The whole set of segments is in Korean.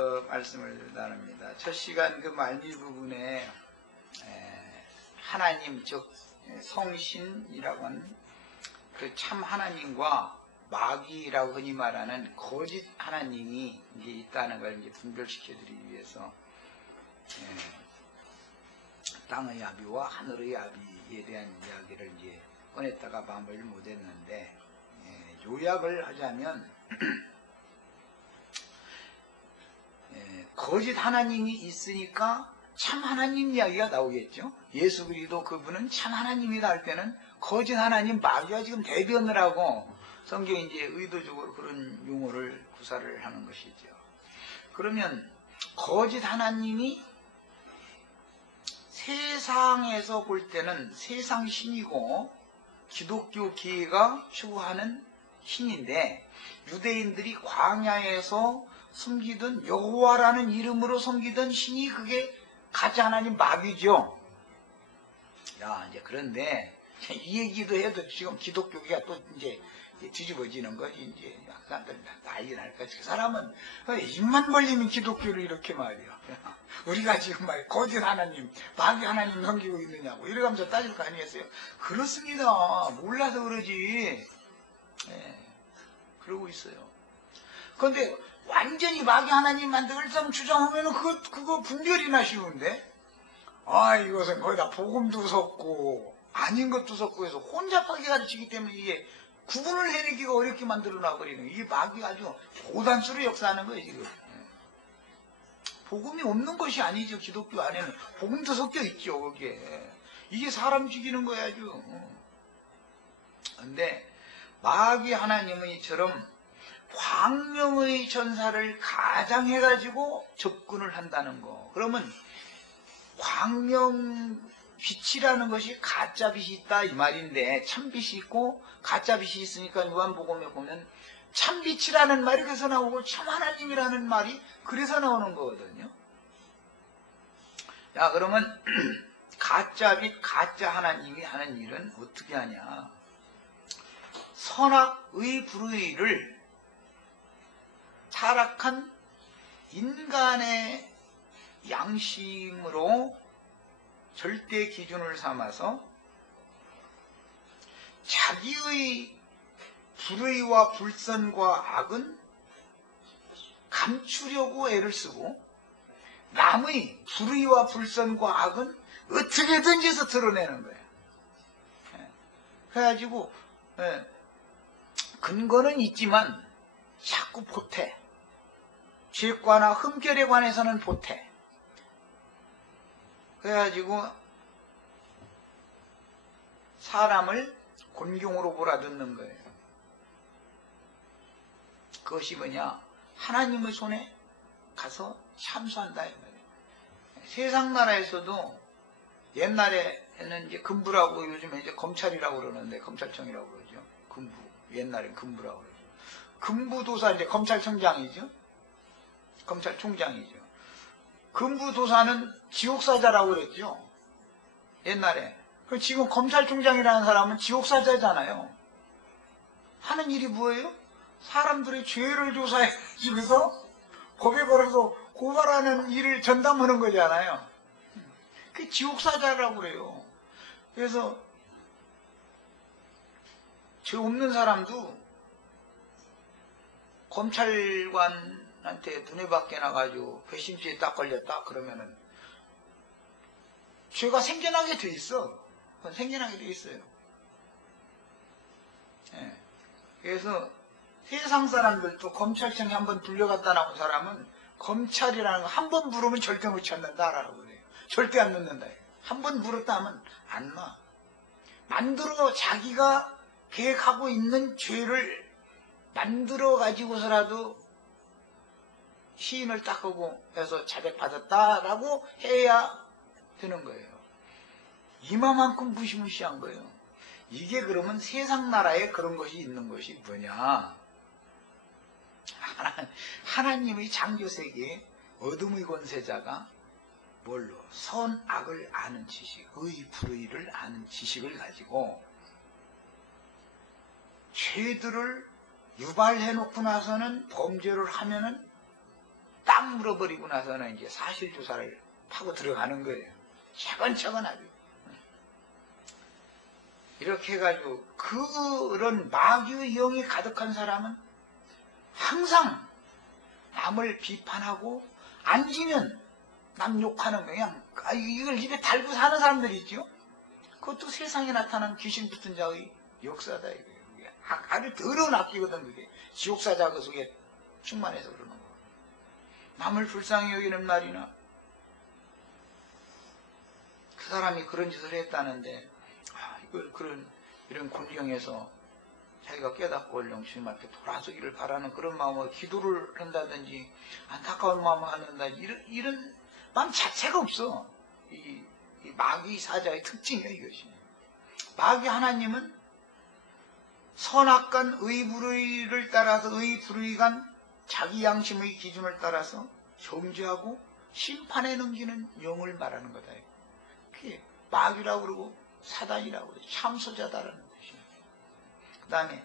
말씀을 나눕니다. 첫 시간 그 말미 부분에 하나님 즉 성신이라고 하는 그 참 하나님과 마귀라고 흔히 말하는 거짓 하나님이 이제 있다는 걸 이제 분별시켜드리기 위해서 땅의 아비와 하늘의 아비에 대한 이야기를 이제 꺼냈다가 마무리를 못했는데 요약을 하자면 거짓 하나님이 있으니까 참 하나님 이야기가 나오겠죠. 예수 그리스도 그분은 참 하나님이다 할 때는 거짓 하나님 마귀가 지금 대변을 하고 성경이 이제 의도적으로 그런 용어를 구사를 하는 것이죠. 그러면 거짓 하나님이 세상에서 볼 때는 세상 신이고 기독교 기회가 추구하는 신인데 유대인들이 광야에서 숨기던 여호와라는 이름으로 섬기던 신이 그게 가짜 하나님 마귀죠. 야, 이제 그런데 이 얘기도 해도 지금 기독교가 또 이제 뒤집어지는 거지. 이제 사람들 난리 날까. 그 사람은 입만 벌리면 기독교를 이렇게 말이야. 우리가 지금 말 거짓 하나님, 마귀 하나님 섬기고 있느냐고 이러면서 따질 거 아니겠어요? 그렇습니다. 몰라서 그러지. 그러고 있어요. 그런데 완전히 마귀 하나님만 늘상 주장하면은 그거 분별이나 쉬운데? 이것은 거기다 복음도 섞고, 아닌 것도 섞고 해서 혼잡하게 가르치기 때문에 이게 구분을 해내기가 어렵게 만들어 놔버리는 거예요. 이게 마귀가 아주 고단수로 역사하는 거예요, 지금. 복음이 없는 것이 아니죠, 기독교 안에는. 복음도 섞여 있죠, 거기에. 이게 사람 죽이는 거야, 아주. 근데, 마귀 하나님은 이처럼 광명의 전사를 가장해가지고 접근을 한다는 거. 그러면 광명 빛이라는 것이 가짜 빛이 있다 이 말인데 참 빛이 있고 가짜 빛이 있으니까 요한복음에 보면 참 빛이라는 말이 그래서 나오고 참 하나님이라는 말이 그래서 나오는 거거든요. 자, 그러면 가짜 빛, 가짜 하나님이 하는 일은 어떻게 하냐? 선악의 불의를 타락한 인간의 양심으로 절대 기준을 삼아서 자기의 불의와 불선과 악은 감추려고 애를 쓰고 남의 불의와 불선과 악은 어떻게든지 해서 드러내는 거예요. 그래가지고 근거는 있지만 자꾸 보태. 죄과나 흠결에 관해서는 보태. 그래가지고 사람을 곤경으로 몰아듣는 거예요. 그것이 뭐냐? 하나님의 손에 가서 참수한다 이 말이에요. 세상 나라에서도 옛날에는 이제 금부라고 요즘에 이제 검찰이라고 그러는데 검찰청이라고 그러죠. 금부. 옛날엔 금부라고 그러죠. 금부도사 이제 검찰청장이죠. 검찰총장이죠. 금부도사는 지옥사자라고 그랬죠. 옛날에. 지금 검찰총장이라는 사람은 지옥사자잖아요. 하는 일이 뭐예요? 사람들의 죄를 조사해 주면서 법에 걸어서 고발하는 일을 전담하는 거잖아요. 그게 지옥사자라고 그래요. 그래서 죄 없는 사람도 검찰관한테 눈에 밖에 나가지고 배심죄에 딱 걸렸다 그러면은 죄가 생겨나게 돼 있어. 생겨나게 돼 있어요. 그래서 세상 사람들도 검찰청에 한번 불려갔다 나온 사람은 검찰이라는 거 한 번 물으면 절대 놓지 않는다라고 그래요. 절대 안 놓는다. 한 번 물었다 하면 안 놔. 만들어 자기가 계획하고 있는 죄를 만들어 가지고서라도 시인을 닦고 해서 자백받았다라고 해야 되는 거예요. 이만큼 무시무시한 거예요. 이게 그러면 세상 나라에 그런 것이 있는 것이 뭐냐? 하나님의 창조세계에 어둠의 권세자가 뭘로? 선악을 아는 지식, 의 불의를 아는 지식을 가지고 죄들을 유발해 놓고 나서는 범죄를 하면은 딱 물어버리고 나서는 이제 사실조사를 파고 들어가는 거예요. 차근차근 아주. 이렇게 해가지고 그런 마귀의 영이 가득한 사람은 항상 남을 비판하고 앉으면 남 욕하는 거 그냥 이걸 입에 달고 사는 사람들이 있죠. 그것도 세상에 나타난 귀신 붙은 자의 역사다 이거예요. 아주 더러운 악기거든 그게. 지옥사자 그 속에 충만해서 그러는 거. 남을 불쌍히 여기는 말이나 그 사람이 그런 짓을 했다는데 이런 곤경에서 자기가 깨닫고 얼른 주님한테 돌아서기를 바라는 그런 마음으로 기도를 한다든지 안타까운 마음을 갖는다 이런 마음 자체가 없어. 이 마귀 사자의 특징이에요 이것이. 마귀 하나님은 선악간 의불의를 따라서 의불의간 자기 양심의 기준을 따라서 정죄하고 심판에 넘기는 영을 말하는 거다. 그게 마귀라고 그러고 사단이라고 그러고 참소자다라는 뜻이에요. 그 다음에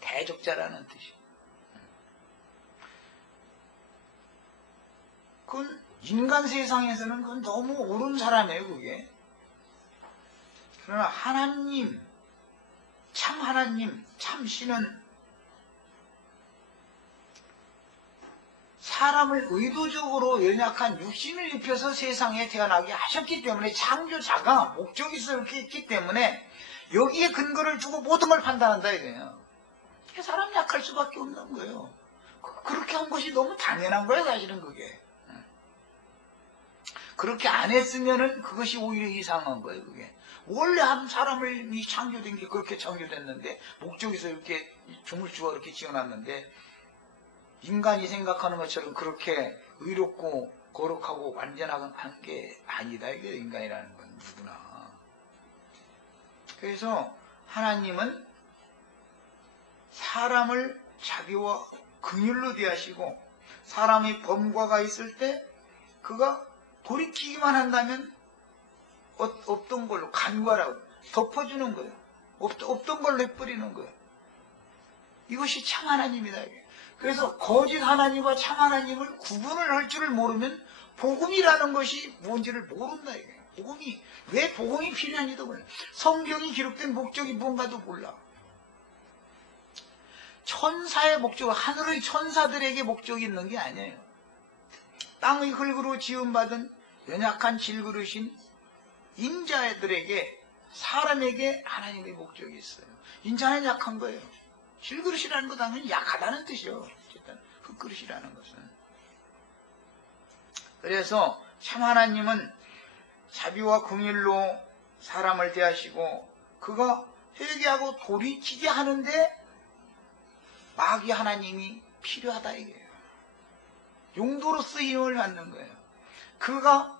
대적자라는 뜻이에요. 그건 인간 세상에서는 그건 너무 옳은 사람이에요 그게. 그러나 하나님, 참 신은 사람을 의도적으로 연약한 육신을 입혀서 세상에 태어나게 하셨기 때문에 창조자가 목적이 있어 이렇게 했기 때문에 여기에 근거를 두고 모든 걸 판단한다 이거예요. 사람 약할 수밖에 없는 거예요. 그렇게 한 것이 너무 당연한 거예요 사실은 그게. 그렇게 안 했으면은 그것이 오히려 이상한 거예요 그게. 원래 한 사람을 창조된 게 그렇게 창조됐는데 목적에서 이렇게 조물주가 이렇게 지어놨는데 인간이 생각하는 것처럼 그렇게 의롭고 거룩하고 완전한 게 아니다 이게 인간이라는 건 누구나. 그래서 하나님은 사람을 자비와 긍휼로 대하시고 사람이 범과가 있을 때 그가 돌이키기만 한다면 없던 걸로 간과라고 덮어주는 거예요. 없던 걸로 해버리는 거예요. 이것이 참 하나님이다. 그래서 거짓 하나님과 참 하나님을 구분을 할 줄을 모르면 복음이라는 것이 뭔지를 모른다. 왜 복음이 필요한지도 몰라. 성경이 기록된 목적이 뭔가도 몰라. 천사의 목적, 하늘의 천사들에게 목적이 있는 게 아니에요. 땅의 흙으로 지음받은 연약한 질그릇인 인자들에게, 사람에게 하나님의 목적이 있어요. 인자는 약한 거예요. 질그릇이라는 거 당연히 약하다는 뜻이죠. 어쨌든 흙그릇이라는 것은. 그래서 참 하나님은 자비와 긍휼로 사람을 대하시고 그가 회개하고 돌이키게 하는데 마귀 하나님이 필요하다 이거예요. 용도로 쓰임을 받는 거예요. 그가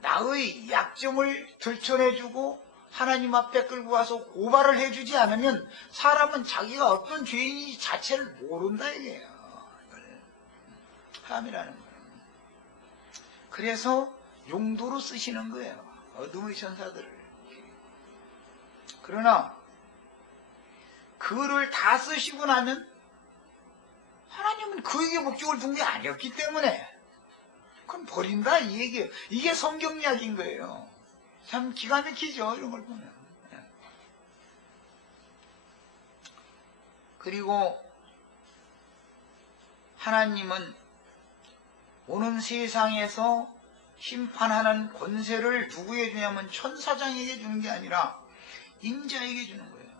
나의 약점을 들춰내주고 하나님 앞에 끌고 와서 고발을 해주지 않으면 사람은 자기가 어떤 죄인인지 자체를 모른다 이게요. 함이라는 거예요. 그래서 용도로 쓰시는 거예요. 어둠의 천사들을. 그러나 그를 다 쓰시고 나면 하나님은 그에게 목적을 둔 게 아니었기 때문에 그건 버린다 이 얘기예요. 이게 성경 이야기인 거예요. 참 기가 막히죠 이런 걸 보면. 그리고 하나님은 오는 세상에서 심판하는 권세를 누구에게 주냐면 천사장에게 주는 게 아니라 인자에게 주는 거예요.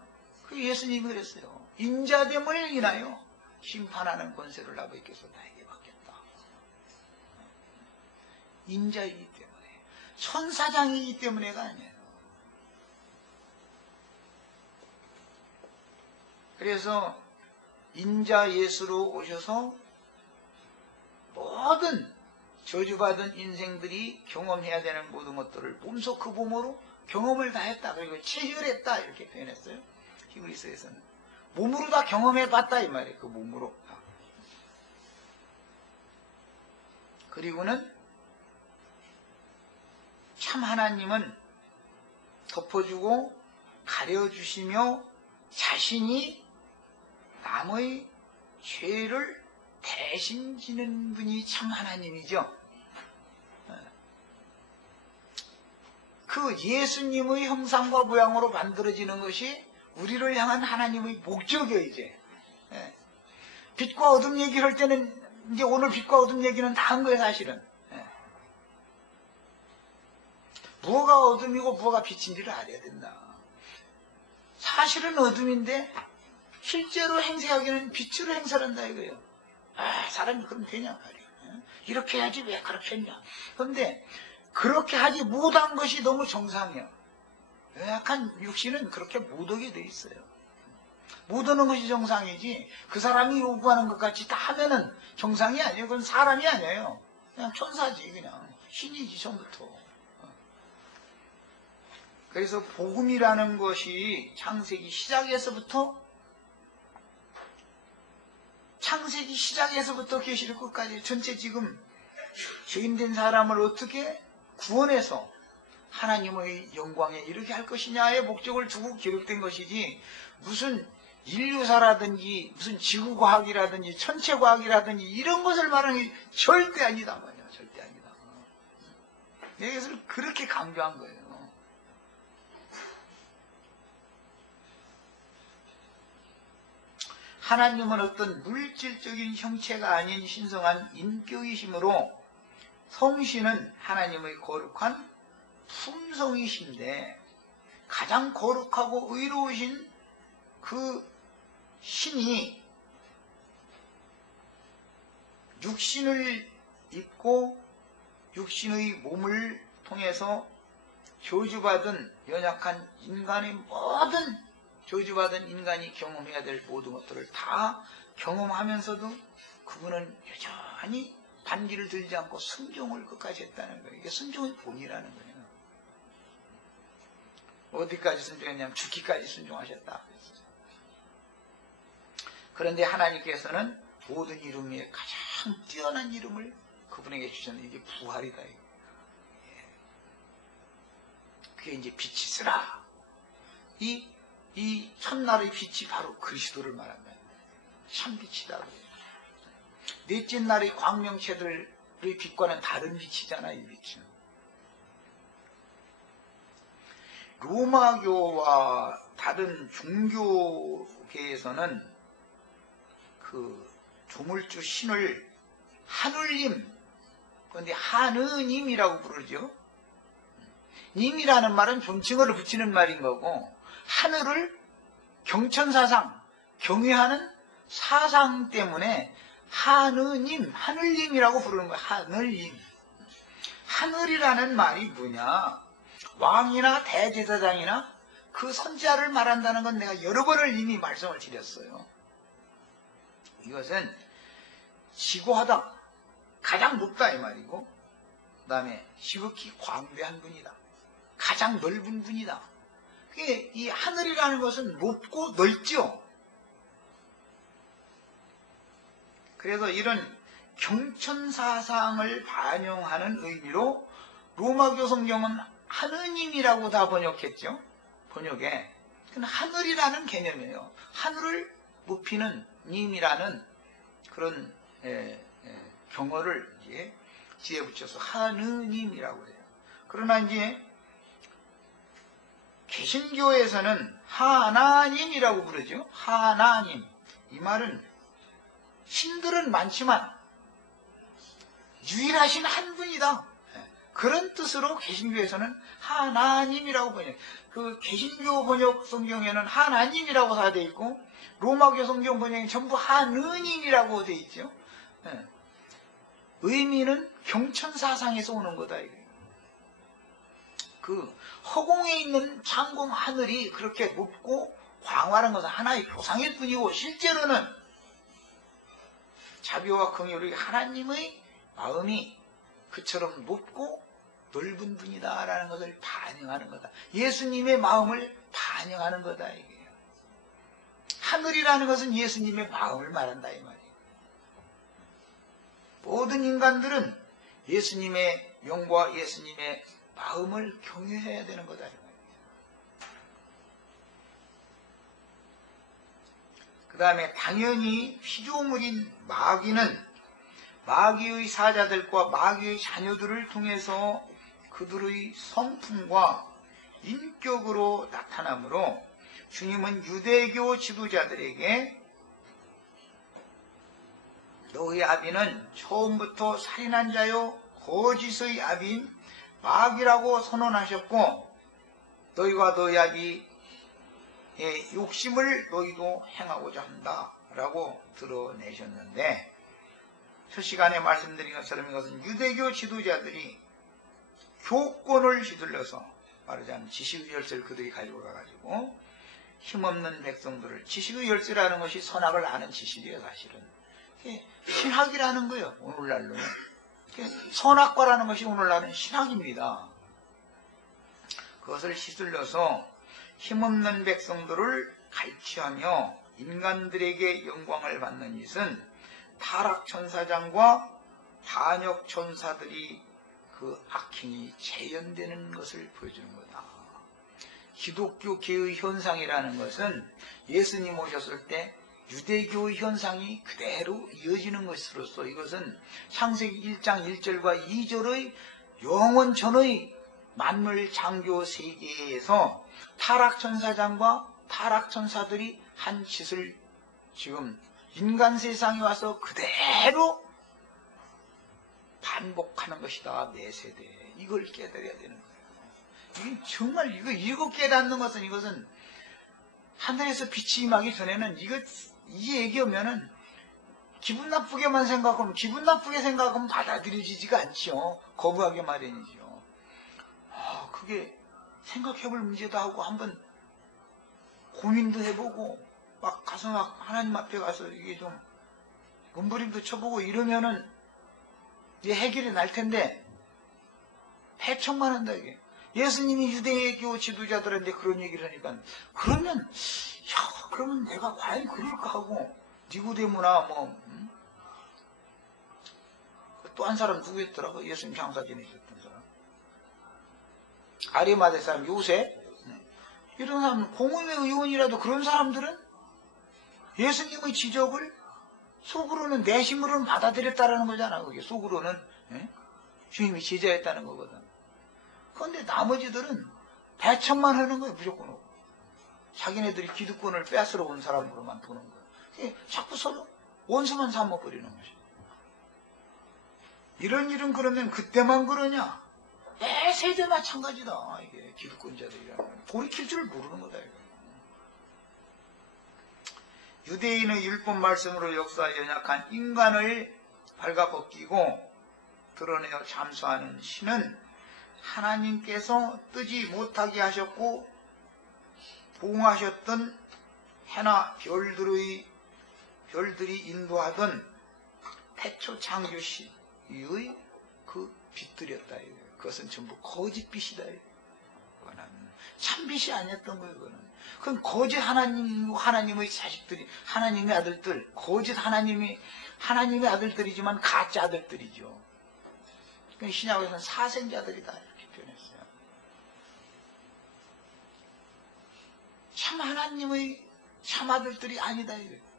그 예수님이 그랬어요. 인자됨을 인하여 심판하는 권세를 아버지께서 나에게 받겠다. 인자이기 때문에, 천사장이기 때문에가 아니에요. 그래서 인자 예수로 오셔서 모든 저주받은 인생들이 경험해야 되는 모든 것들을 몸소 그 몸으로 경험을 다 했다. 그리고 체혈했다 이렇게 표현했어요. 히브리서에서는 몸으로 다 경험해봤다 이 말이에요. 그 몸으로 다. 그리고는 참 하나님은 덮어주고 가려주시며 자신이 남의 죄를 대신 지는 분이 참 하나님이죠. 그 예수님의 형상과 모양으로 만들어지는 것이 우리를 향한 하나님의 목적이에요, 이제. 빛과 어둠 얘기를 할 때는, 이제 오늘 빛과 어둠 얘기는 다 한 거예요, 사실은. 무엇가 어둠이고 무엇가 빛인지를 알아야 된다. 사실은 어둠인데, 실제로 행세하기는 빛으로 행사를 한다, 이거예요. 사람이 그럼 되냐, 말이에요. 이렇게 해야지 왜 그렇게 했냐. 그런데, 그렇게 하지 못한 것이 너무 정상이에요. 연약한 육신은 그렇게 못하게 돼 있어요. 못하는 것이 정상이지 그 사람이 요구하는 것 같이 다 하면은 정상이 아니에요. 그건 사람이 아니에요. 그냥 천사지, 그냥 신이지 처음부터. 그래서 복음이라는 것이 창세기 시작에서부터 계시록 끝까지 전체 지금 죄인된 사람을 어떻게 구원해서 하나님의 영광에 이르게 할 것이냐의 목적을 두고 기록된 것이지, 무슨 인류사라든지 무슨 지구과학이라든지 천체과학이라든지 이런 것을 말하는 게 절대 아니다 말이야. 절대 아니다. 내가 이것을 그렇게 강조한 거예요. 하나님은 어떤 물질적인 형체가 아닌 신성한 인격이시므로 성신은 하나님의 거룩한 품성이신데, 가장 거룩하고 의로우신 그 신이 육신을 입고 육신의 몸을 통해서 저주받은 연약한 인간의 모든 저주받은 인간이 경험해야 될 모든 것들을 다 경험하면서도 그분은 여전히 반기를 들지 않고 순종을 끝까지 했다는 거예요. 이게 순종의 본이라는 거예요. 어디까지 순종했냐면 죽기까지 순종하셨다. 그런데 하나님께서는 모든 이름 중에 가장 뛰어난 이름을 그분에게 주셨는데, 이게 부활이다. 그게 이제 빛이 쓰라. 이 첫날의 빛이 바로 그리스도를 말합니다. 참빛이다. 넷째 날의 광명체들의 빛과는 다른 빛이잖아요, 이 빛은. 로마교와 다른 종교계에서는 그 조물주 신을 하늘님, 그런데 하느님이라고 부르죠. 님이라는 말은 존칭어를 붙이는 말인 거고, 하늘을 경천사상, 경외하는 사상 때문에 하느님, 하늘님이라고 부르는 거예요. 하늘님. 하늘이라는 말이 뭐냐? 왕이나 대제사장이나 그 선지자를 말한다는 건 내가 여러 번을 이미 말씀을 드렸어요. 이것은 지고하다, 가장 높다 이 말이고, 그 다음에 지극히 광대한 분이다, 가장 넓은 분이다. 그게 이 하늘이라는 것은 높고 넓죠. 그래서 이런 경천사상을 반영하는 의미로 로마교 성경은 하느님이라고 다 번역했죠. 번역에. 그건 하늘이라는 개념이에요. 하늘을 높이는 님이라는 그런 경어를 이제 뒤에 붙여서 하느님이라고 해요. 그러나 이제 개신교에서는 하나님이라고 부르죠. 하나님. 이 말은 신들은 많지만 유일하신 한 분이다. 그런 뜻으로 개신교에서는 하나님이라고 번역. 그 개신교 번역 성경에는 하나님이라고 다 되어 있고, 로마교 성경 번역에 전부 하느님이라고 되어 있죠. 의미는 경천사상에서 오는 거다. 그 허공에 있는 창공 하늘이 그렇게 높고 광활한 것은 하나의 표상일 뿐이고, 실제로는 자비와 긍휼의 하나님의 마음이 그처럼 높고 넓은 분이다라는 것을 반영하는 거다. 예수님의 마음을 반영하는 거다, 이게요. 하늘이라는 것은 예수님의 마음을 말한다, 이 말이에요. 모든 인간들은 예수님의 영과 예수님의 마음을 경외해야 되는 거다, 이 말이에요. 그 그 다음에 당연히 피조물인 마귀는 마귀의 사자들과 마귀의 자녀들을 통해서 그들의 성품과 인격으로 나타나므로 주님은 유대교 지도자들에게 너희 아비는 처음부터 살인한 자요 거짓의 아비인 마귀라고 선언하셨고 너희와 너희 아비의 욕심을 너희도 행하고자 한다 라고 드러내셨는데 첫 시간에 말씀드린 것처럼 이것은 유대교 지도자들이 교권을 휘둘러서 말하자면 지식의 열쇠를 그들이 가지고 가가지고 힘없는 백성들을 지식의 열쇠라는 것이 선악을 아는 지식이에요. 사실은 신학이라는 거예요. 오늘날로 선악과라는 것이 오늘날은 신학입니다. 그것을 휘둘러서 힘없는 백성들을 갈취하며 인간들에게 영광을 받는 짓은 타락천사장과 반역천사들이 그 악행이 재현되는 것을 보여주는 거다. 기독교 개의 현상이라는 것은 예수님 오셨을 때 유대교의 현상이 그대로 이어지는 것으로서 이것은 창세기 1장 1절과 2절의 영원전의 만물 창조 세계에서 타락천사장과 타락천사들이 한 짓을 지금 인간 세상에 와서 그대로 반복하는 것이다. 매 세대. 이걸 깨달아야 되는 거예요. 이게 정말 이거 깨닫는 것은 이것은 하늘에서 빛이 임하기 전에는 이 얘기하면은 기분 나쁘게만 생각하면 기분 나쁘게 생각하면 받아들여지지가 않죠. 거부하게 마련이죠. 그게 생각해볼 문제다 하고 한번 고민도 해보고 막 가서 막 하나님 앞에 가서 이게 좀 몸부림도 쳐보고 이러면은 이게 해결이 날 텐데 해청만 한다 이게. 예수님이 유대교 지도자들한테 그런 얘기를 하니까 그러면 내가 과연 그럴까 하고 니고데모나 또 한 사람 누구였더라고? 예수님 장사 지내셨던 사람 아리마대 사람 요셉 이런 사람 공의회 의원이라도 그런 사람들은 예수님의 지적을 속으로는 내심으로는 받아들였다라는 거잖아. 그게 속으로는 주님이 제자였다는 거거든. 그런데 나머지들은 배척만 하는 거예요. 무조건 자기네들이 기득권을 빼앗으러 온 사람으로만 보는 거예요. 자꾸 서로 원수만 삼아버리는 것이죠. 이런 일은 그러면 그때만 그러냐? 매 세대 마찬가지다. 이게 기득권자들이라는 건 돌이킬 줄 모르는 거다. 이거. 유대인의 율법 말씀으로 역사에 연약한 인간을 발가벗기고 드러내어 잠수하는 신은 하나님께서 뜨지 못하게 하셨고 보응하셨던 해나 별들이 인도하던 태초 창조시의 그 빛들이었다. 그것은 전부 거짓 빛이다. 참빛이 아니었던 거예요. 그건 거짓 하나님의 자식들이, 하나님의 아들들, 거짓 하나님의 아들들이지만 가짜 아들들이죠. 신약에서는 사생자들이다 이렇게 표현했어요. 참 하나님의 참 아들들이 아니다 이거예요.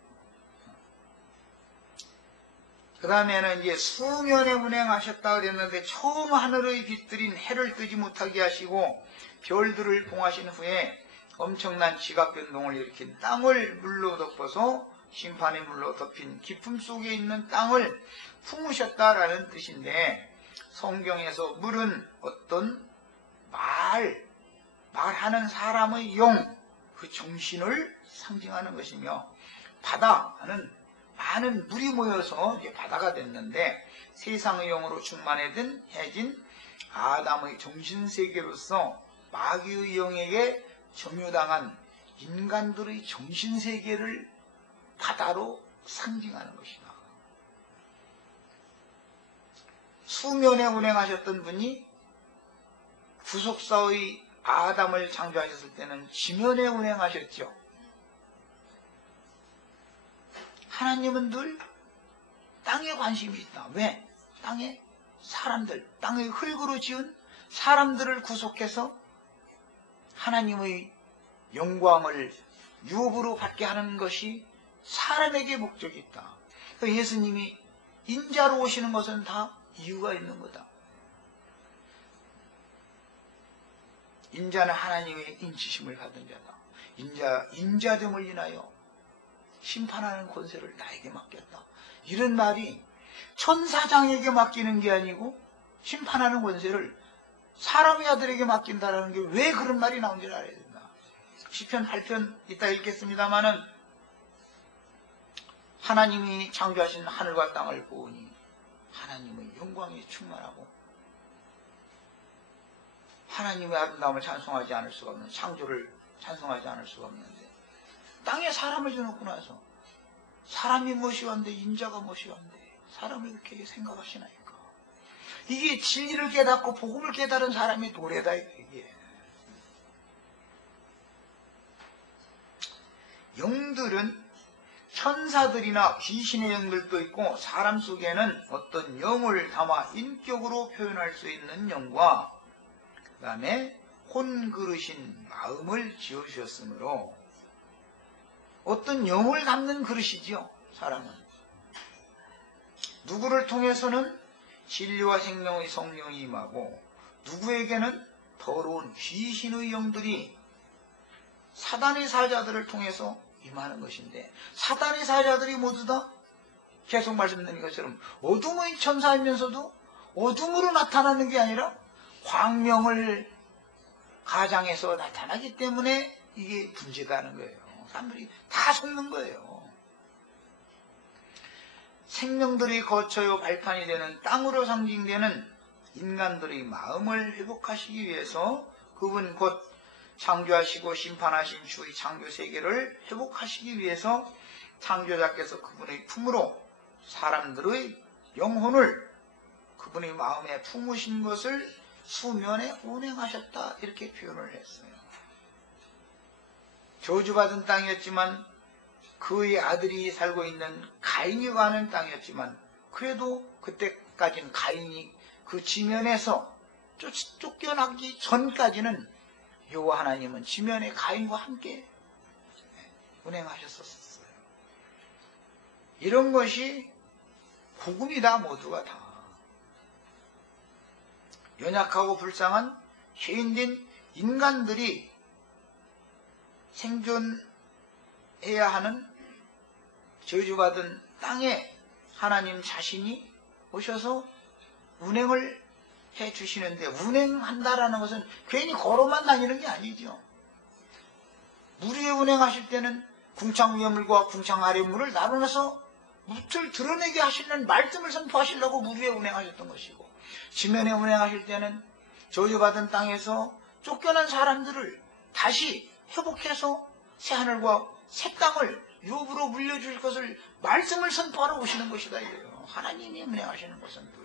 그 다음에는 이제 수면에 운행하셨다 그랬는데 처음 하늘의 빛들인 해를 뜨지 못하게 하시고 별들을 봉하신 후에 엄청난 지각변동을 일으킨 땅을 물로 덮어서 심판의 물로 덮인 깊음 속에 있는 땅을 품으셨다라는 뜻인데 성경에서 물은 어떤 말하는 사람의 영, 그 정신을 상징하는 것이며 바다는 많은 물이 모여서 이제 바다가 됐는데 세상의 영으로 충만해진 해진 아담의 정신세계로서 마귀의 영에게 점유당한 인간들의 정신세계를 바다로 상징하는 것이다. 수면에 운행하셨던 분이 구속사의 아담을 창조하셨을 때는 지면에 운행하셨죠. 하나님은 늘 땅에 관심이 있다. 왜? 땅에 사람들, 땅의 흙으로 지은 사람들을 구속해서 하나님의 영광을 유업으로 받게 하는 것이 사람에게 목적이 있다. 그러니까 예수님이 인자로 오시는 것은 다 이유가 있는 거다. 인자는 하나님의 인치심을 받은 자다. 인자됨을 인하여 심판하는 권세를 나에게 맡겼다. 이런 말이 천사장에게 맡기는 게 아니고 심판하는 권세를 사람의 아들에게 맡긴다라는 게 왜 그런 말이 나온지를 알아야 된다. 시편 8편 이따 읽겠습니다마는 하나님이 창조하신 하늘과 땅을 보니 하나님의 영광이 충만하고 하나님의 아름다움을 찬송하지 않을 수가 없는, 창조를 찬송하지 않을 수가 없는데 땅에 사람을 줘놓고 나서 사람이 무엇이 왔는데 인자가 무엇이 왔는데 사람을 이렇게 생각하시나이까. 이게 진리를 깨닫고 복음을 깨달은 사람이 도래다. 이게 영들은 천사들이나 귀신의 영들도 있고 사람 속에는 어떤 영을 담아 인격으로 표현할 수 있는 영과 그 다음에 혼그릇인 마음을 지어주셨으므로 어떤 영을 담는 그릇이지요. 사람은 누구를 통해서는 진리와 생명의 성령이 임하고 누구에게는 더러운 귀신의 영들이 사단의 사자들을 통해서 임하는 것인데, 사단의 사자들이 모두 다 계속 말씀드린 것처럼 어둠의 천사이면서도 어둠으로 나타나는 게 아니라 광명을 가장해서 나타나기 때문에 이게 문제가 하는 거예요. 사람들이 다 속는 거예요. 생명들이 거쳐요 발판이 되는 땅으로 상징되는 인간들의 마음을 회복하시기 위해서 그분 곧 창조하시고 심판하신 주의 창조 세계를 회복하시기 위해서 창조자께서 그분의 품으로 사람들의 영혼을 그분의 마음에 품으신 것을 수면에 운행하셨다, 이렇게 표현을 했어요. 저주받은 땅이었지만 그의 아들이 살고 있는 가인이 가는 땅이었지만 그래도 그때까지는 가인이 그 지면에서 쫓겨나기 전까지는 여호와 하나님은 지면에 가인과 함께 운행하셨었어요. 이런 것이 복음이다. 모두가 다 연약하고 불쌍한 죄인된 인간들이 생존해야 하는 저주받은 땅에 하나님 자신이 오셔서 운행을 해주시는데, 운행한다라는 것은 괜히 걸어만 다니는 게 아니죠. 물 위에 운행하실 때는 궁창 위의 물과 궁창 아래 물을 나눠서 묻을 드러내게 하시는 말씀을 선포하시려고 물 위에 운행하셨던 것이고, 지면에 운행하실 때는 저주받은 땅에서 쫓겨난 사람들을 다시 회복해서 새하늘과 새 땅을 유업으로 물려줄 것을 말씀을 선포하러 오시는 것이다 이거예요. 하나님이 운행하시는 것은 늘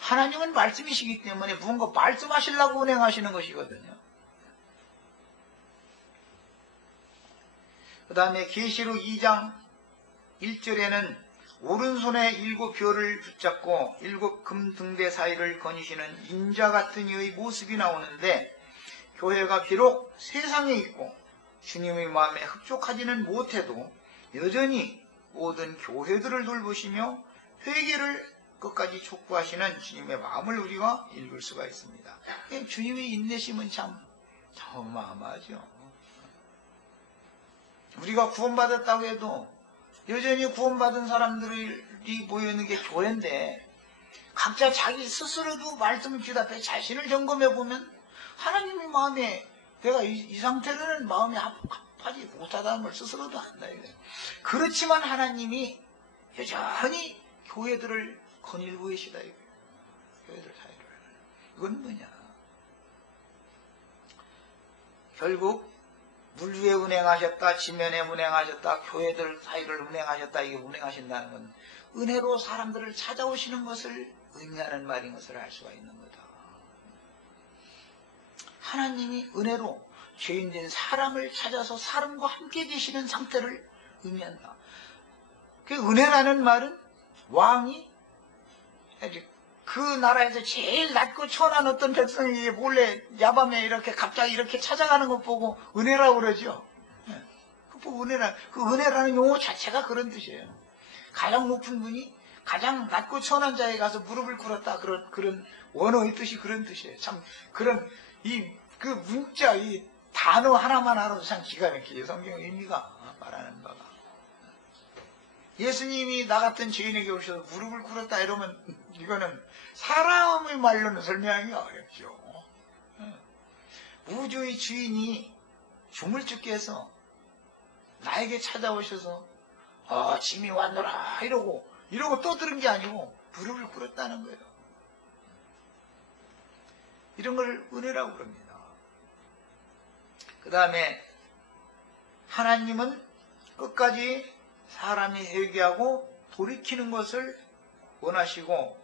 하나님은 말씀이시기 때문에 무언가 말씀하시려고 운행하시는 것이거든요. 그 다음에 계시록 2장 1절에는 오른손에 7 별을 붙잡고 7 금 등대 사이를 거니시는 인자 같은 이의 모습이 나오는데, 교회가 비록 세상에 있고 주님의 마음에 흡족하지는 못해도 여전히 모든 교회들을 돌보시며 회개를 끝까지 촉구하시는 주님의 마음을 우리가 읽을 수가 있습니다. 주님의 인내심은 참 어마어마하죠. 우리가 구원받았다고 해도 여전히 구원받은 사람들이 모여있는 게 교회인데, 각자 자기 스스로도 말씀을 기답해 자신을 점검해 보면 하나님의 마음에 내가 이 상태로는 마음이 합하지 못하다는 걸 스스로도 안다. 그렇지만 하나님이 여전히 교회들을 거닐고 계시다. 교회들 사이를. 이건 뭐냐? 결국 물 위에 운행하셨다, 지면에 운행하셨다, 교회들 사이를 운행하셨다. 이게 운행하신다는 건 은혜로 사람들을 찾아오시는 것을 의미하는 말인 것을 알 수가 있는 거다. 하나님이 은혜로 죄인된 사람을 찾아서 사람과 함께 계시는 상태를 의미한다. 그 은혜라는 말은 왕이 그 나라에서 제일 낮고 천한 어떤 백성이 몰래 야밤에 이렇게 갑자기 이렇게 찾아가는 것 보고 은혜라고 그러죠. 그 은혜라는 용어 자체가 그런 뜻이에요. 가장 높은 분이 가장 낮고 천한 자에 가서 무릎을 꿇었다. 그런 원어의 뜻이 그런 뜻이에요. 참, 그 문자, 이 단어 하나만 알아도 참 기가 막히죠. 성경의 의미가 말하는 바가. 예수님이 나 같은 죄인에게 오셔서 무릎을 꿇었다 이러면 이거는 사람의 말로는 설명하기 어렵죠. 우주의 주인이 조물주께서 나에게 찾아오셔서 짐이 왔노라 이러고 또 들은 게 아니고 무릎을 꿇었다는 거예요. 이런 걸 은혜라고 그럽니다. 그 다음에 하나님은 끝까지 사람이 회개하고 돌이키는 것을 원하시고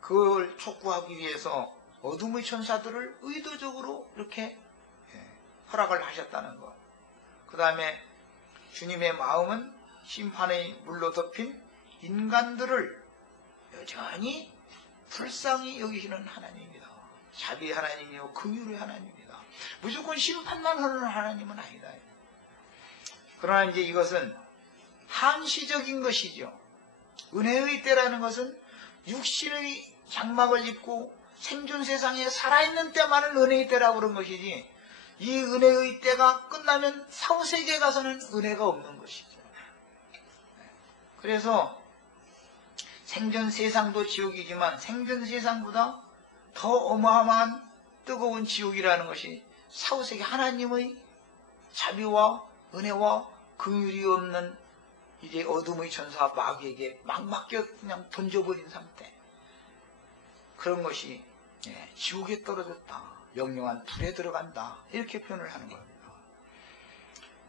그걸 촉구하기 위해서 어둠의 천사들을 의도적으로 이렇게 허락을 하셨다는 것. 그 다음에 주님의 마음은 심판의 물로 덮인 인간들을 여전히 불쌍히 여기시는 하나님입니다. 자비의 하나님이요 긍휼의 하나님입니다. 무조건 심판만 하는 하나님은 아니다. 그러나 이제 이것은 한시적인 것이죠. 은혜의 때라는 것은 육신의 장막을 입고 생존 세상에 살아있는 때만을 은혜의 때라고 그런 것이지, 이 은혜의 때가 끝나면 사후세계에 가서는 은혜가 없는 것이죠. 그래서 생존 세상도 지옥이지만 생존 세상보다 더 어마어마한 뜨거운 지옥이라는 것이 사후세계 하나님의 자비와 은혜와 긍휼이 없는 이제 어둠의 천사 마귀에게 막 맡겨 그냥 던져버린 상태. 그런 것이 지옥에 떨어졌다. 영영한 불에 들어간다. 이렇게 표현을 하는 겁니다.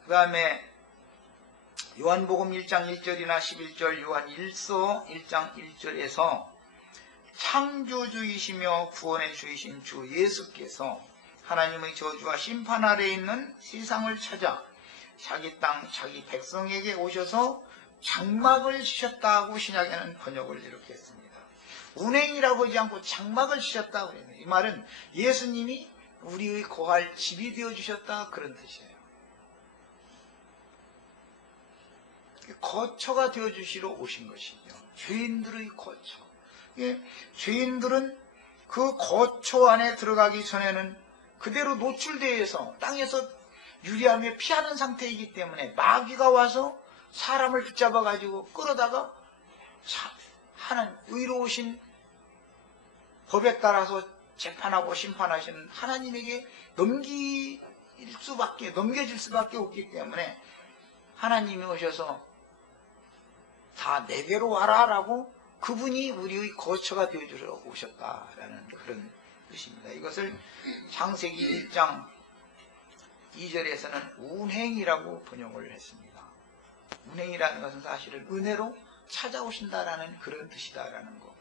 그 다음에 요한복음 1장 1절이나 11절, 요한 1서 1장 1절에서 창조주이시며 구원의 주이신 주 예수께서 하나님의 저주와 심판 아래에 있는 세상을 찾아 자기 땅, 자기 백성에게 오셔서 장막을 치셨다고 신약에는 번역을 이렇게 했습니다. 운행이라고 하지 않고 장막을 치셨다고 해요. 이 말은 예수님이 우리의 거할 집이 되어주셨다 그런 뜻이에요. 거처가 되어주시러 오신 것이죠. 죄인들의 거처. 죄인들은 그 거처 안에 들어가기 전에는 그대로 노출되어서 땅에서 유리하며 피하는 상태이기 때문에 마귀가 와서 사람을 붙잡아 가지고 끌어다가 하는 의로우신 법에 따라서 재판하고 심판하시는 하나님에게 넘겨질 수밖에 없기 때문에 하나님이 오셔서 다 내게로 와라라고 그분이 우리의 거처가 되어주러 오셨다라는 그런 뜻입니다. 이것을 창세기 1장 2절에서는 운행이라고 번역을 했습니다. 운행이라는 것은 사실은 은혜로 찾아오신다라는 그런 뜻이다라는 거.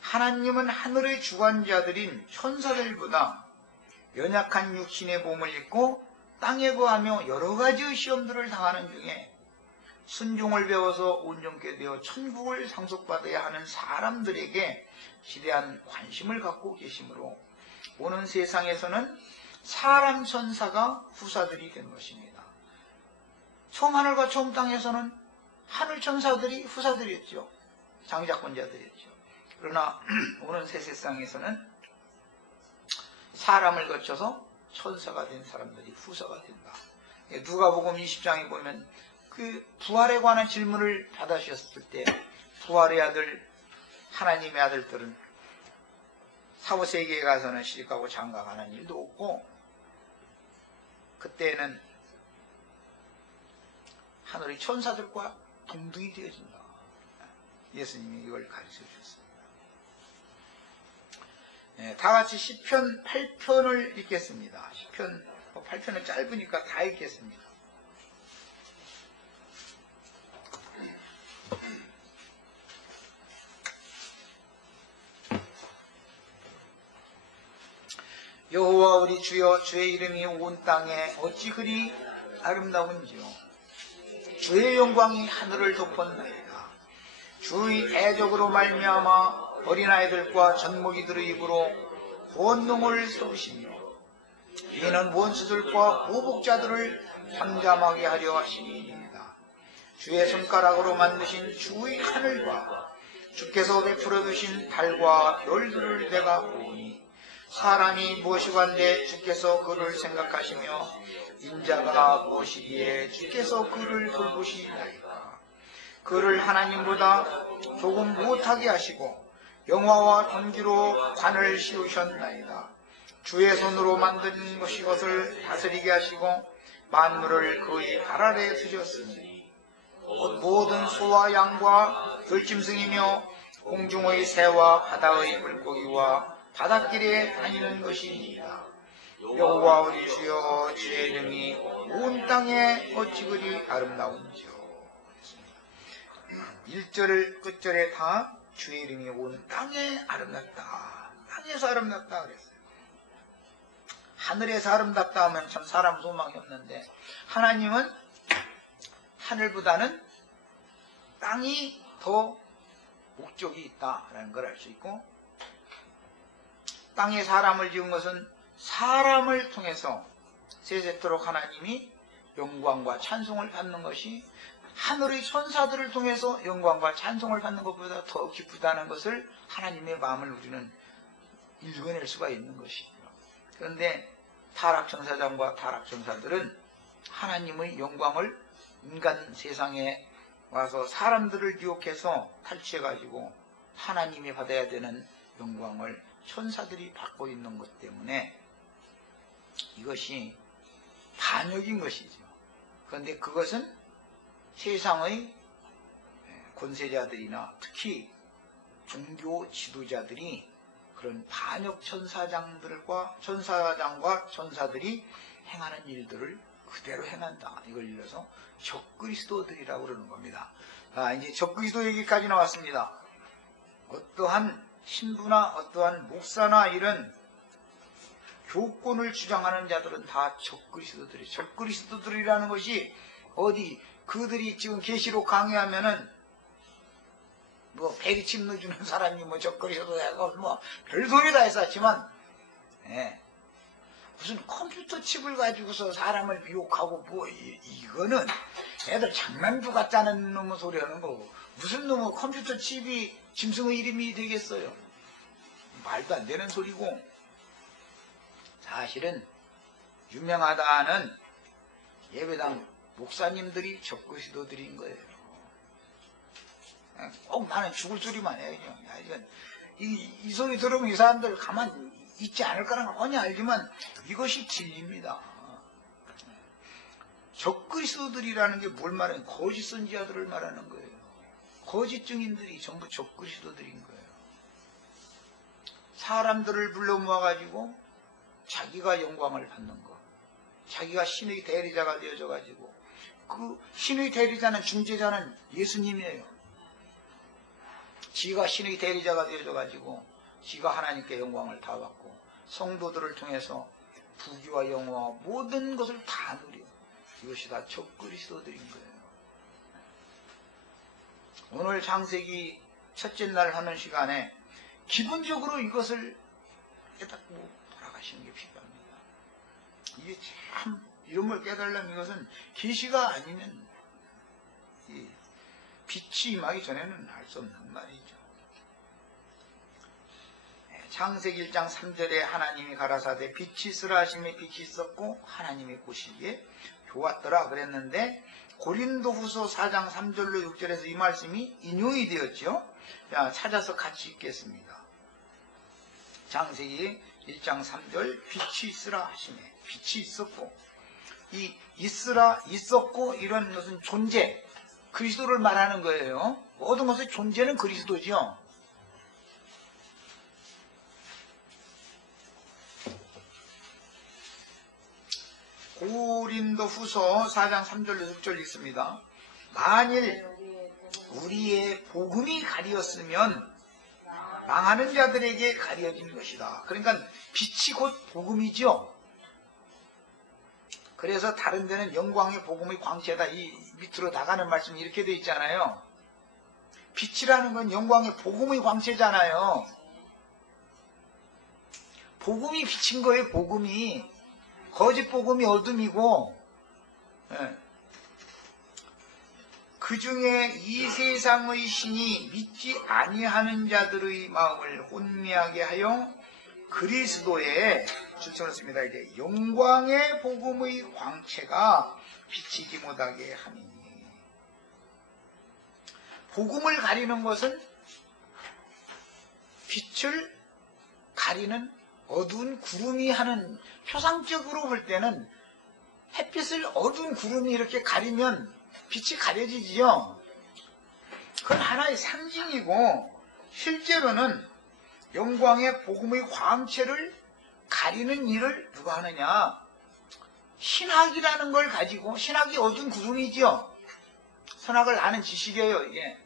하나님은 하늘의 주관자들인 천사들보다 연약한 육신의 몸을 입고 땅에 거하며 여러 가지의 시험들을 당하는 중에 순종을 배워서 온전케 되어 천국을 상속받아야 하는 사람들에게 지대한 관심을 갖고 계시므로 오는 세상에서는 사람 천사가 후사들이 된 것입니다. 처음 하늘과 처음 땅에서는 하늘 천사들이 후사들이었죠. 장자권자들이었죠. 그러나 오는 새 세상에서는 사람을 거쳐서 천사가 된 사람들이 후사가 된다. 누가복음 20장에 보면 그 부활에 관한 질문을 받으셨을 때 부활의 아들, 하나님의 아들들은 사후세계에 가서는 시집가고 장가가는 일도 없고 그때는 하늘의 천사들과 동등이 되어진다. 예수님이 이걸 가르쳐 주셨습니다. 다 같이 시편 8편을 읽겠습니다. 시편 8편은 짧으니까 다 읽겠습니다. 여호와 우리 주여, 주의 이름이 온 땅에 어찌 그리 아름다운지요. 주의 영광이 하늘을 덮었나이다. 주의 애적으로 말미암아 어린아이들과 젖먹이들의 입으로 권능을 쏟으시며 이는 원수들과 보복자들을 잠잠하게 하려 하시니이다. 주의 손가락으로 만드신 주의 하늘과 주께서 베풀어 주신 달과 별들을 내가 보니 사람이 무엇이건데 주께서 그를 생각하시며 인자가 무엇이기에 주께서 그를 돌보시나이까. 그를 하나님보다 조금 못하게 하시고 영화와 존귀로 관을 씌우셨나이다. 주의 손으로 만든 것이 것을 다스리게 하시고 만물을 그의 발 아래 두셨으니 모든 소와 양과 들짐승이며 공중의 새와 바다의 물고기와 바닷길에 다니는 것이니이다. 여호와 우리 주여 주의 이름이 온 땅에 어찌 그리 아름다운지요. 1절 끝절에 다 주의 이름이 온 땅에 아름답다. 땅에서 아름답다 그랬어요. 하늘에서 아름답다 하면 참 사람 소망이 없는데 하나님은 하늘보다는 땅이 더 목적이 있다라는 걸 알 수 있고, 땅에 사람을 지은 것은 사람을 통해서 세세토록 하나님이 영광과 찬송을 받는 것이 하늘의 천사들을 통해서 영광과 찬송을 받는 것보다 더 기쁘다는 것을 하나님의 마음을 우리는 읽어낼 수가 있는 것이죠. 그런데 타락천사장과 타락천사들은 하나님의 영광을 인간 세상에 와서 사람들을 유혹해서 탈취해가지고 하나님이 받아야 되는 영광을 천사들이 받고 있는 것 때문에 이것이 반역인 것이죠. 그런데 그것은 세상의 권세자들이나 특히 종교 지도자들이 그런 반역 천사장과 천사들이 행하는 일들을 그대로 행한다. 이걸 일러서 적그리스도들이라고 그러는 겁니다. 이제 적그리스도 얘기까지 나왔습니다. 어떠한 신부나 어떠한 목사나 이런 교권을 주장하는 자들은 다 적그리스도들이에요. 적그리스도들이라는 것이 어디 그들이 지금 계시록 강의하면은 뭐 베리칩 넣어주는 사람이 뭐 적그리스도야 뭐 별소리 다 했었지만 무슨 컴퓨터 칩을 가지고서 사람을 미혹하고 뭐 이거는 애들 장난도 같다는 놈의 소리 하는 거고, 무슨 놈의 컴퓨터 칩이 짐승의 이름이 되겠어요. 말도 안 되는 소리고, 사실은 유명하다는 예배당 목사님들이 적그리스도들인 거예요. 꼭 나는 죽을 소리만 해요. 이 소리 들으면 이 사람들 가만 있지 않을 거라는 걸 뻔히 알지만 이것이 진리입니다. 적그리스도들이라는 게 뭘 말하는, 거짓 선지자들을 말하는 거예요. 거짓 증인들이 전부 적그리스도들인 거예요. 사람들을 불러 모아가지고 자기가 영광을 받는 것, 자기가 신의 대리자가 되어져가지고, 그 신의 대리자는, 중재자는 예수님이에요. 지가 신의 대리자가 되어져가지고 지가 하나님께 영광을 다 받고 성도들을 통해서 부귀와 영화와 모든 것을 다 누려. 이것이 다 적그리스도들인 거예요. 오늘 창세기 첫째 날 하는 시간에 기본적으로 이것을 깨닫고 돌아가시는 게 필요합니다. 이게 참 이런 걸 깨달으려면 이것은 계시가 아니면 빛이 임하기 전에는 할 수 없는 말이죠. 창세기 1장 3절에 하나님이 가라사대 빛이 있으라 하시매 빛이 있었고 하나님이 보시기에 좋았더라 그랬는데, 고린도후서 4장 3절로 6절에서 이 말씀이 인용이 되었죠. 자, 찾아서 같이 읽겠습니다. 창세기 1장 3절 빛이 있으라 하시매 빛이 있었고, 이 있으라 있었고 이런 것은 존재, 그리스도를 말하는 거예요. 모든 것의 존재는 그리스도죠. 고린도후서 4장 3절로 6절 읽습니다. 만일 우리의 복음이 가리었으면 망하는 자들에게 가려진 것이다. 그러니까 빛이 곧 복음이죠. 그래서 다른 데는 영광의 복음의 광채다. 이 밑으로 나가는 말씀이 이렇게 되어 있잖아요. 빛이라는 건 영광의 복음의 광채잖아요. 복음이 빛인 거예요. 복음이. 거짓 복음이 어둠이고 예. 그 중에 이 세상의 신이 믿지 아니하는 자들의 마음을 혼미하게 하여 그리스도의 주천했습니다. 이제 영광의 복음의 광채가 비치지 못하게 하니. 복음을 가리는 것은 빛을 가리는 어두운 구름이 하는, 표상적으로 볼 때는 햇빛을 어두운 구름이 이렇게 가리면 빛이 가려지지요. 그건 하나의 상징이고, 실제로는 영광의 복음의 광채를 가리는 일을 누가 하느냐? 신학이라는 걸 가지고, 신학이 어두운 구름이지요. 선악을 아는 지식이에요, 이게.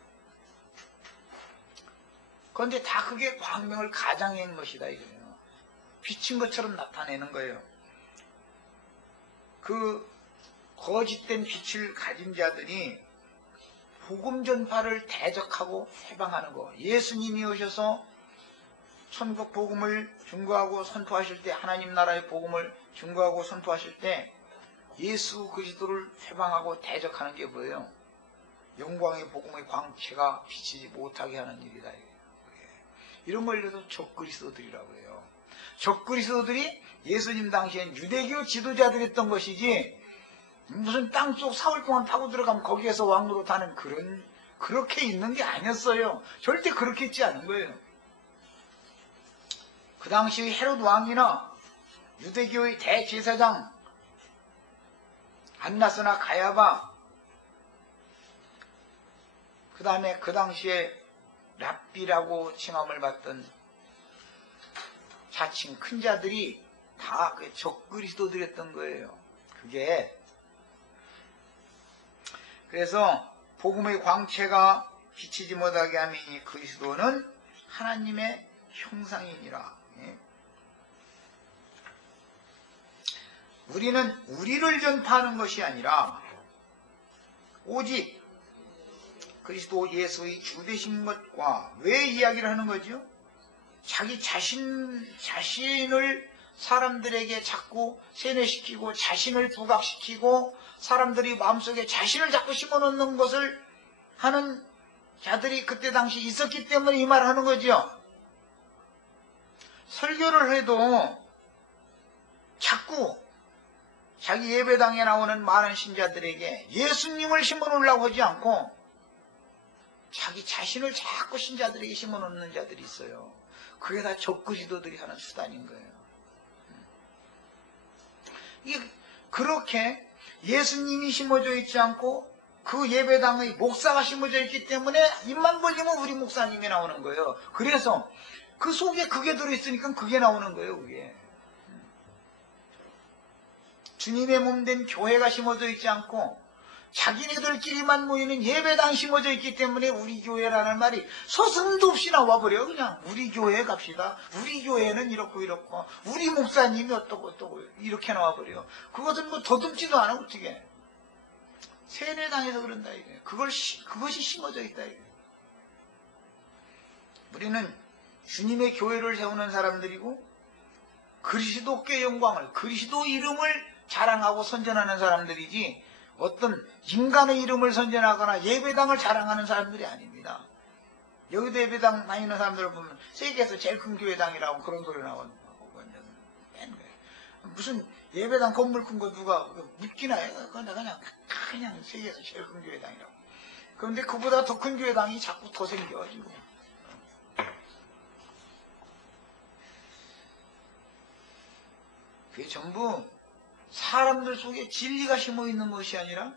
그런데 다 그게 광명을 가장한 것이다, 이거예요. 비친 것처럼 나타내는 거예요. 그 거짓된 빛을 가진 자들이 복음 전파를 대적하고 해방하는 거. 예수님이 오셔서 천국 복음을 증거하고 선포하실 때, 하나님 나라의 복음을 증거하고 선포하실 때 예수 그리스도를 해방하고 대적하는 게 뭐예요? 영광의 복음의 광채가 비치지 못하게 하는 일이다. 이런 걸 그래서 적그리스도들이라고 해요. 적그리스도들이 예수님 당시엔 유대교 지도자들이었던 것이지, 무슨 땅속 사흘 동안 파고 들어가면 거기에서 왕으로 타는 그렇게 있는 게 아니었어요. 절대 그렇게 있지 않은 거예요. 그 당시 헤롯 왕이나 유대교의 대제사장 안나스나 가야바, 그 다음에 그 당시에 랍비라고 칭함을 받던 자칭 큰 자들이 다 적그리스도들이었던 거예요. 그게 그래서 복음의 광채가 비치지 못하게 하니 그리스도는 하나님의 형상이니라. 우리는 우리를 전파하는 것이 아니라 오직 그리스도 예수의 주 되신 것과 왜 이야기를 하는 거죠? 자기 자신을 사람들에게 자꾸 세뇌시키고 자신을 부각시키고 사람들이 마음속에 자신을 자꾸 심어놓는 것을 하는 자들이 그때 당시 있었기 때문에 이 말을 하는 거죠. 설교를 해도 자꾸 자기 예배당에 나오는 많은 신자들에게 예수님을 심어놓으려고 하지 않고 자기 자신을 자꾸 신자들에게 심어놓는 자들이 있어요. 그게 다 적그리스도들이 하는 수단인 거예요. 이게 그렇게 예수님이 심어져 있지 않고 그 예배당의 목사가 심어져 있기 때문에 입만 벌리면 우리 목사님이 나오는 거예요. 그래서 그 속에 그게 들어있으니까 그게 나오는 거예요. 그게 주님의 몸된 교회가 심어져 있지 않고 자기네들끼리만 모이는 예배당 심어져 있기 때문에 우리 교회라는 말이 서슴도 없이 나와버려요. 그냥 우리 교회 갑시다. 우리 교회는 이렇고 이렇고 우리 목사님이 어떠고 이렇게 나와버려요. 그것은 뭐 더듬지도 않아. 어떻게 세뇌당해서 그런다 이게. 그것이 심어져 있다 이게. 우리는 주님의 교회를 세우는 사람들이고 그리스도께 영광을, 그리스도 이름을 자랑하고 선전하는 사람들이지 어떤 인간의 이름을 선전하거나 예배당을 자랑하는 사람들이 아닙니다. 여기도 예배당 다니는 사람들을 보면 세계에서 제일 큰 교회당이라고 그런 소리 나오고 무슨 예배당 건물 큰 거 누가 묻기나 해. 그냥 세계에서 제일 큰 교회당이라고. 그런데 그보다 더 큰 교회당이 자꾸 더 생겨가지고 그게 전부 사람들 속에 진리가 심어있는 것이 아니라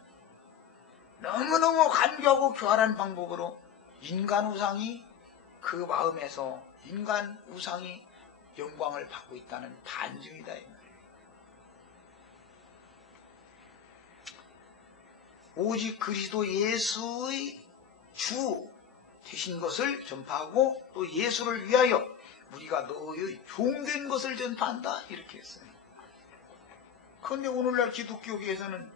너무너무 간교하고 교활한 방법으로 인간 우상이 그 마음에서 인간 우상이 영광을 받고 있다는 반증이다 이 말이에요. 오직 그리스도 예수의 주 되신 것을 전파하고 또 예수를 위하여 우리가 너의 종된 것을 전파한다 이렇게 했어요. 그런데 오늘날 기독교계에서는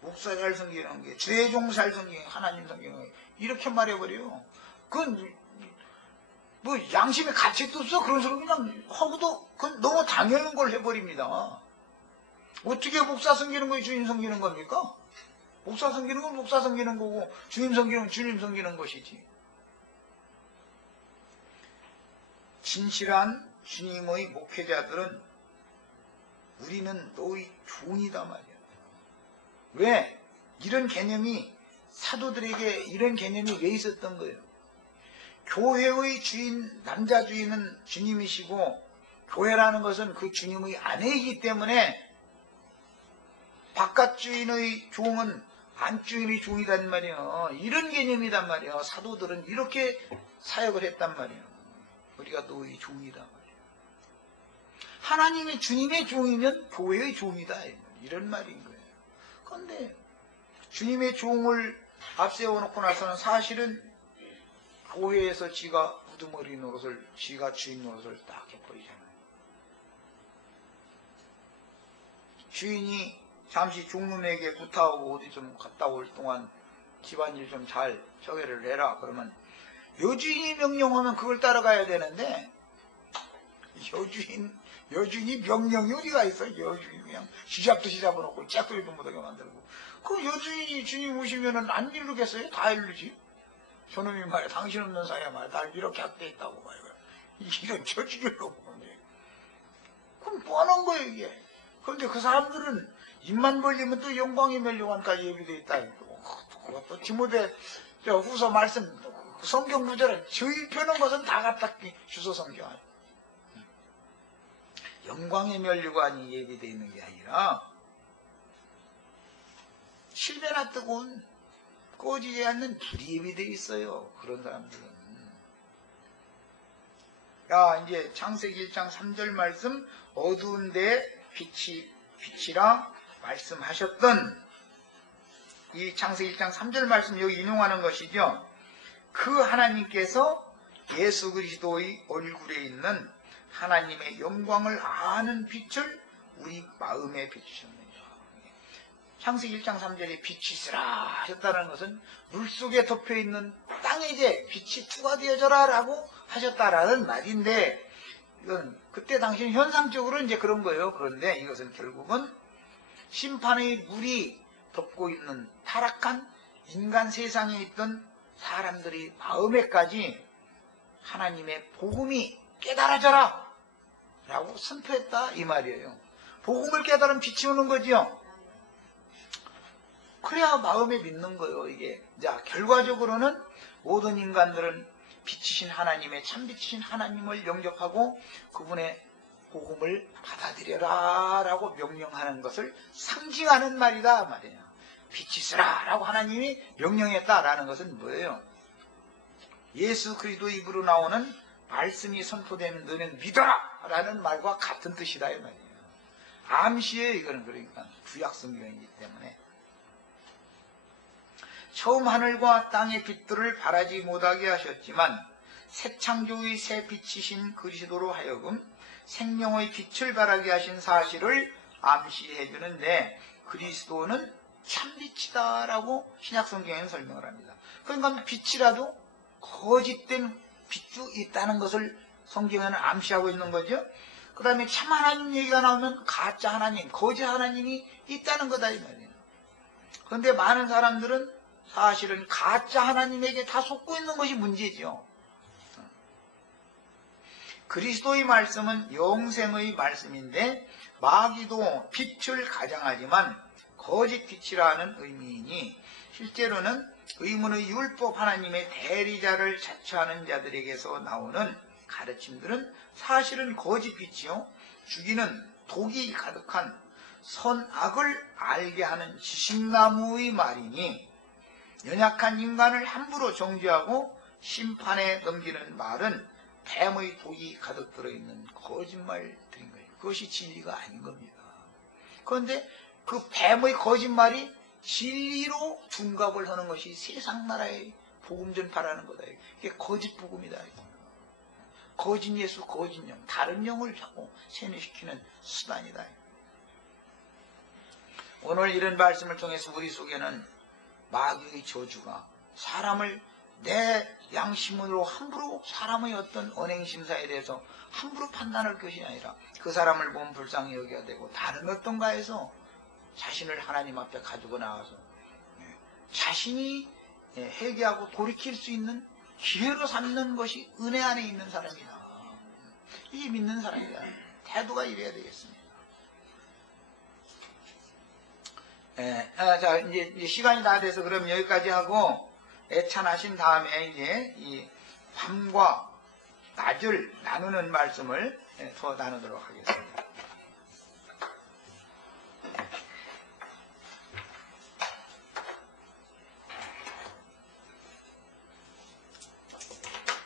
목사 잘 섬기는 게 죄종 잘 섬기는 하나님 섬기는 이렇게 말해버려요. 그건 뭐 양심의 가책도 없어. 그런 소리 그냥 하고도 그건 너무 당연한 걸 해버립니다. 어떻게 목사 섬기는 거예요? 주님 섬기는 겁니까? 목사 섬기는 건 목사 섬기는 거고 주님 섬기는 건 주님 섬기는 것이지. 진실한 주님의 목회자들은 우리는 너희 종이다 말이야. 왜? 이런 개념이 사도들에게 이런 개념이 왜 있었던 거예요? 교회의 주인, 남자 주인은 주님이시고 교회라는 것은 그 주님의 아내이기 때문에 바깥 주인의 종은 안 주인의 종이란 말이에요. 이런 개념이단 말이에요. 사도들은 이렇게 사역을 했단 말이에요. 우리가 너희 종이다 말이에요. 하나님의 주님의 종이면 교회의 종이다 이런 말인 거예요. 그런데 주님의 종을 앞세워놓고 나서는 사실은 교회에서 지가 우두머리 노릇을, 지가 주인 노릇을 딱 해버리잖아요. 주인이 잠시 종놈에게 구타하고 어디 좀 갔다 올 동안 집안일 좀 잘 처리를 해라 그러면 여주인이 명령하면 그걸 따라가야 되는데 여주인이 명령이 어디가 있어? 여주인이 그냥 시잡도 시잡아놓고 짝소리도 못하게 만들고 그 여주인이 주님 오시면은 안 이루겠어요? 다 이루지. 저놈이 말이야 당신 없는 사이야 말이야 날 이렇게 학대에 있다고 말이야 이런 저주를 보는데 그럼 뻔한 거예요 이게. 그런데 그 사람들은 입만 벌리면 또 영광의 멸류관까지 예비되어 있다. 그것도 디모데 후서 말씀 성경 구절에 저희 펴는 것은 다 갖다 주소 성경. 영광의 멸류관이 예비되어 있는 게 아니라 실베나 뜨거운 꺼지지 않는 불이 예비되어 있어요. 그런 사람들은. 야 이제 창세기 1장 3절 말씀 어두운 데 빛이라 말씀하셨던 이 창세기 1장 3절 말씀 여기 인용하는 것이죠. 그 하나님께서 예수 그리스도의 얼굴에 있는 하나님의 영광을 아는 빛을 우리 마음에 비추셨느니라. 창세기 1장 3절에 빛이 있으라 하셨다는 것은 물속에 덮여있는 땅에 이제 빛이 투과되어져라 라고 하셨다라는 말인데 이건 그때 당시는 현상적으로 이제 그런 거예요. 그런데 이것은 결국은 심판의 물이 덮고 있는 타락한 인간 세상에 있던 사람들이 마음에까지 하나님의 복음이 깨달아져라 라고 선포했다 이 말이에요. 복음을 깨달으면 빛이 오는 거죠. 그래야 마음에 믿는 거예요 이게. 자 결과적으로는 모든 인간들은 빛이신 하나님의 참빛이신 하나님을 영접하고 그분의 복음을 받아들여라 라고 명령하는 것을 상징하는 말이다 말이에요. 빛이 있으라 라고 하나님이 명령했다라는 것은 뭐예요? 예수 그리스도의 입으로 나오는 말씀이 선포되면 너는 믿어라 라는 말과 같은 뜻이다 이 말이에요. 암시예요 이거는. 그러니까 구약 성경이기 때문에 처음 하늘과 땅의 빛들을 발하지 못하게 하셨지만 새 창조의 새 빛이신 그리스도로 하여금 생명의 빛을 발하게 하신 사실을 암시해 주는데 그리스도는 참빛이다 라고 신약성경에는 설명을 합니다. 그러니까 빛이라도 거짓된 빛도 있다는 것을 성경에는 암시하고 있는 거죠. 그 다음에 참 하나님 얘기가 나오면 가짜 하나님, 거짓 하나님이 있다는 거다 이 말이에요. 그런데 많은 사람들은 사실은 가짜 하나님에게 다 속고 있는 것이 문제죠. 그리스도의 말씀은 영생의 말씀인데 마귀도 빛을 가장하지만 거짓 빛이라는 의미이니 실제로는 의문의 율법 하나님의 대리자를 자처하는 자들에게서 나오는 가르침들은 사실은 거짓 빛이요 죽이는 독이 가득한 선악을 알게 하는 지식나무의 말이니 연약한 인간을 함부로 정죄하고 심판에 넘기는 말은 뱀의 독이 가득 들어있는 거짓말들인 거예요. 그것이 진리가 아닌 겁니다. 그런데 그 뱀의 거짓말이 진리로 둔갑을 하는 것이 세상 나라의 복음 전파라는 거다. 이게 거짓 복음이다. 거짓 예수, 거짓 영, 다른 영을 자꾸 세뇌시키는 수단이다. 오늘 이런 말씀을 통해서 우리 속에는 마귀의 저주가 사람을 내 양심으로 함부로 사람의 어떤 언행심사에 대해서 함부로 판단할 것이 아니라 그 사람을 보면 불쌍히 여겨야 되고 다른 어떤가에서 자신을 하나님 앞에 가지고 나와서 자신이 회개하고 돌이킬 수 있는 기회로 삼는 것이 은혜 안에 있는 사람이다. 이게 믿는 사람이다. 태도가 이래야 되겠습니다. 자, 이제 시간이 다 돼서 그럼 여기까지 하고 애찬하신 다음에 이제 이 밤과 낮을 나누는 말씀을 더 나누도록 하겠습니다.